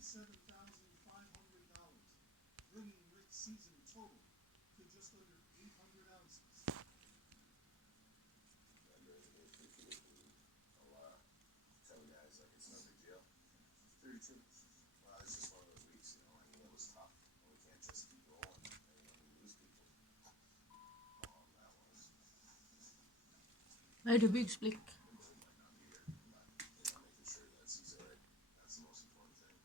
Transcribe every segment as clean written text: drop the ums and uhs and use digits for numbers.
$27,500, bringing Rick's season total to just under 800 ounces. Tell guys like it's no big deal. 32. Well, it's just one of those weeks, you know. I mean, it was tough. We can't just keep rolling. You know, we lose people. That was. Bij de Weeksblik. Might not be here, but you know, making sure that he's alright. That's the most important thing.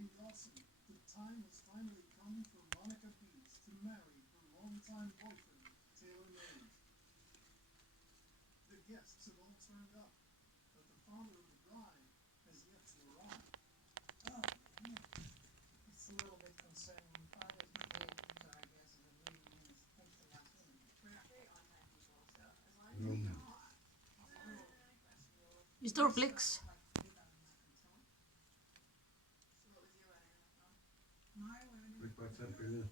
In Dawson, the time has finally come for Monica Beats to marry her longtime boyfriend, Taylor Mays. The guests have all turned up, but the father of the bride has yet to arrive. Oh, yeah. It's a little bit concerning. Fathers and kids are, I guess, the leading takes the last one. We're not very on-time people, so as long as you're not, Is door Blix? So what was your letter in the phone? My word. Rick, what's up for you?